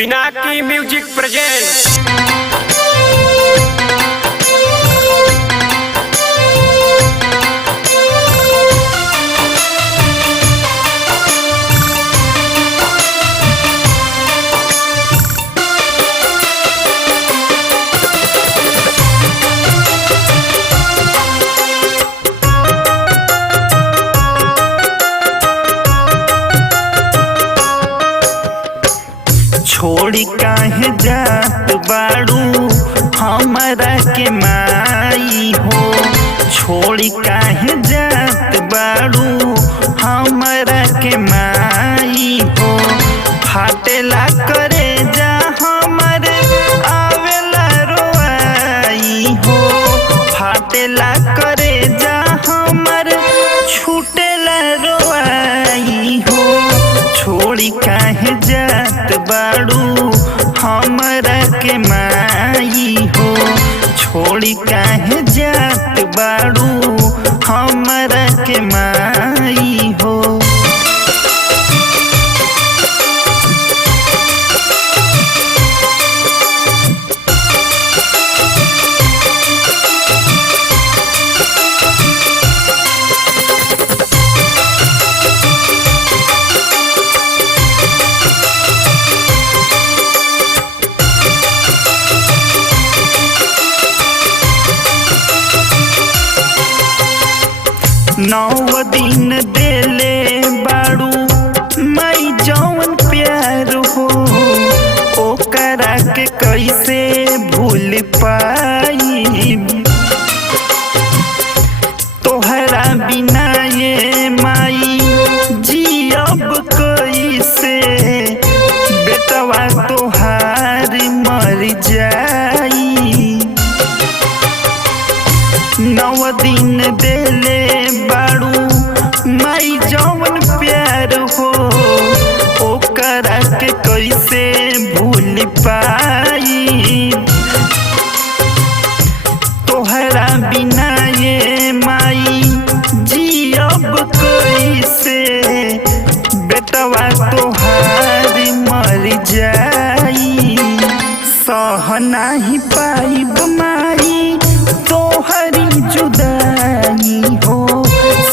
Pinaki music present. छोड़ी काहे जात बाड़ू हमरा के माई हो। छोड़ी काहे जात बाड़ू हमरा के माई हो। फाटेला करे जा हमर आवेला रोआई हो। फाटेला करे जा हमर छूटेला रोआई हो। छोड़ी काहे जात बाड़ू हमरा के माई हो। छोड़ी काहे जात बाड़ू हमरा के माई हो। नौ दिन देले बाड़ू मई जौन प्यार हो। ओकरा के कैसे भूल पाई। तोहरा बिना ये माई जियब कैसे। बेटवा तोहार मर जाई। नौ दिन देले बाड़ू माई जौन प्यार हो। ओकरा के कैसे भूल पाई। तोहरा बिना ये माई जियब कैसे। बेटवा तोहार मर जाई। सह नाही पाइब माई तोहरी जुदाई हो।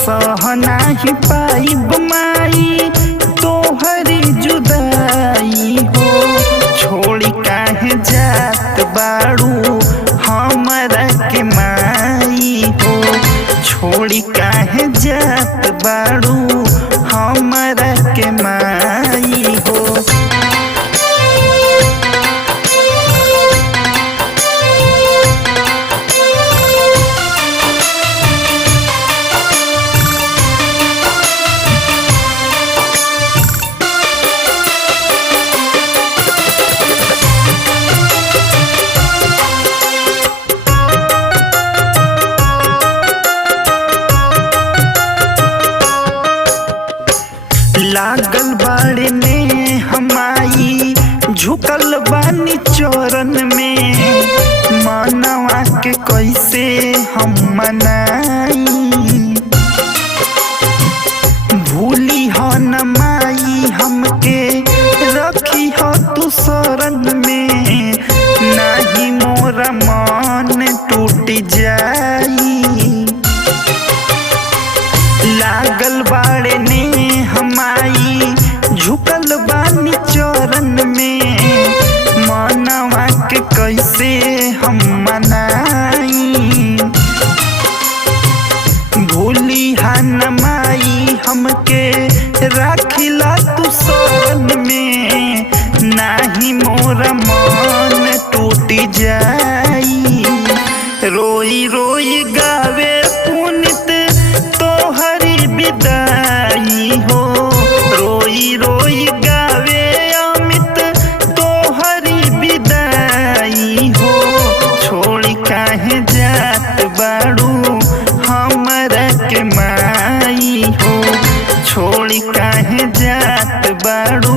सह नाही पाइब माई तोहरी जुदाई हो। छोड़ी काहे जात बाड़ू हमरा के माई हो। छोड़ी काहे जात बाड़ू हमरा के माई हो। लागल बाड़े में हमाई झुकल बानी चरण में। मनवा के कैसे हम मनाई। भूली हो न माई हमके रखी हो तू शरण में। नाही मोरा मन टूट जाई। लागल बाड़े ने हमाई झुकल बानी चरण में। मनवा के कैसे हम मनाई। भूली हन माई हमके राखिला तू शरण में। नाही मोरा मन टूट जाई। रोई रोई गावे पुनित तोहरी विदाई हो। रोई रोई गावे अमित तोहरी विदाई हो। छोड़ी काहे जात बाड़ू हमरा के माई हो। छोड़ी काहे जात बाड़ू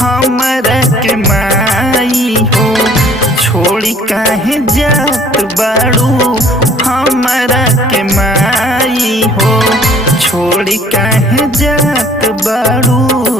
हमरा के माई हो। छोड़ी काहे जात बाड़ू हमरा के माई हो। छोड़ी काहे जात बाड़ू।